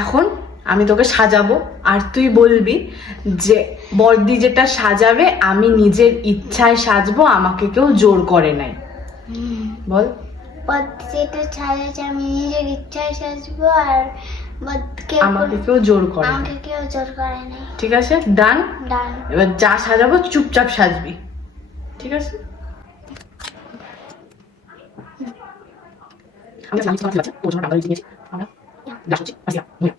এখন আমি তোকে সাজাবো আর তুই বলবি যে বর্দি যেটা সাজাবে আমি নিজের ইচ্ছায় সাজবো, আমাকে কেউ জোর করে নাই। বল। যেটা সাজাচ্ছে আমি নিজের ইচ্ছায় সাজবো, আর আমাকে কেউ জোর করে নাই। আমাকে কেউ জোর করে নাই। ঠিক আছে, ডান। ডান। এবার যা সাজাবো চুপচাপ সাজবি, ঠিক আছে? আমি জানি তোমার কি আছে, ওর জন্য টাকা দিয়েছি আমরা লাস্ট হচ্ছে আসিয়া মুই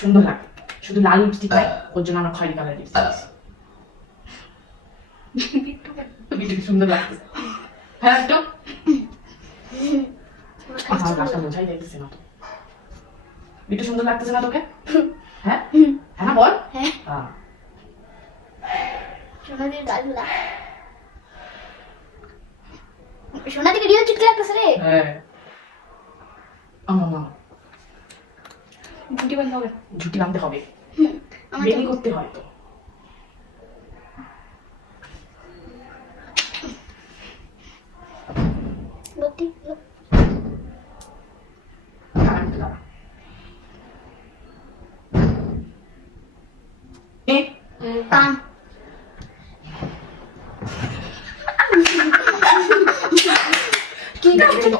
সুন্দর লাগে, শুধু লাল লিপস্টিক নাই, ওর জন্য আমরা খয়েরি কালার লিপস্টিক দিয়েছি। সুন্দর লাগছে, হ্যাঁ একটু রাস্তা বোঝাই দেখতেছে না তো, একটু সুন্দর লাগতেছে না তোকে? হ্যাঁ হ্যাঁ না বল। হ্যাঁ। সোনা দিকে রিয়েল চিকন লাগতেছে রে। হ্যাঁ ঝুটি বাঁধতে হবে, ঝুটি বাঁধতে হবে, বেনি করতে হয় তো।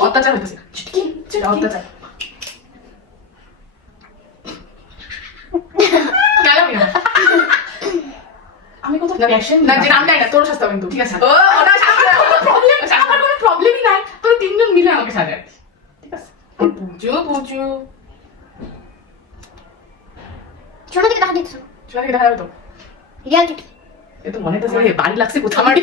অত্যাচার হইতেছে, অত্যাচার। আমি কত রিঅ্যাকশন না, যে নামটা এটা তোর শাস্তা কিন্তু ঠিক আছে। ও ওটা প্রবলেম, আমার কোনো প্রবলেমই নাই, তোরা তিনজন মিলে আমাকে সাজায়, ঠিক আছে? বুঝু বুঝু সোনা দিকে দেখা দিচ্ছ, সোনা দিকে দেখা যাবে তো রিয়েল চিকন। এ তো মনে তো বাড়ি লাগছে কোথাও আমার।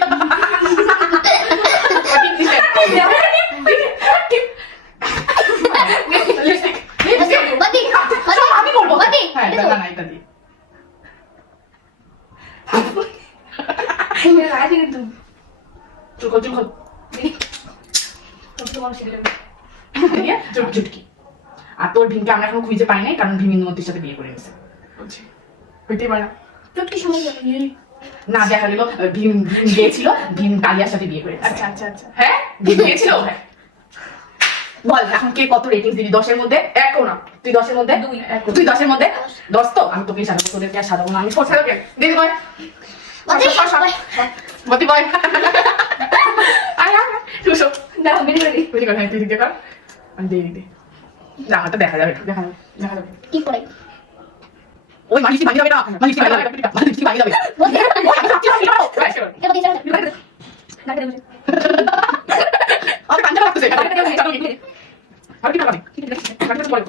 আমি করবো, হ্যাঁ না না এটা দিয়ে চুলকল চুলকল চুটকি। আর তোর ভীমকে আমরা এখনো খুঁজে পাই নাই, কারণ ভীম ইন্দুমতির সাথে বিয়ে করে গেছে, হইতেই পারে না। চুটকি সময় যাবে না দেখা গেল ভীম ভীম গিয়েছিল, ভীম কালিয়ার সাথে বিয়ে করে। আচ্ছা আচ্ছা আচ্ছা, হ্যাঁ ভীম গিয়েছিল। বল এখন কে কত রেটিং দিবি 10 এর মধ্যে? একও না, তুই 10 এর মধ্যে 2, তুই 10 এর মধ্যে 10। তো আমি তোকে সাজাবো, তোদেরকে আর সাজাবো না, আমি ছোট ছেলেকে দিদি বয় মতি বয় আয় আয় তুই সব না বেরি বেরি বেরি কর। হ্যাঁ তুই দিকে কর, আমি দিয়ে দিতে জামাটা দেখা যাবে, দেখা যাবে, দেখা যাবে কি করে। ওই মালিশটি ভাঙি যাবে না, মালিশটি ভাঙি যাবে, মালিশটি ভাঙি যাবে। আমি কাঞ্চা লাগতেছে, আর কি লাগাবি? কাঞ্চা বল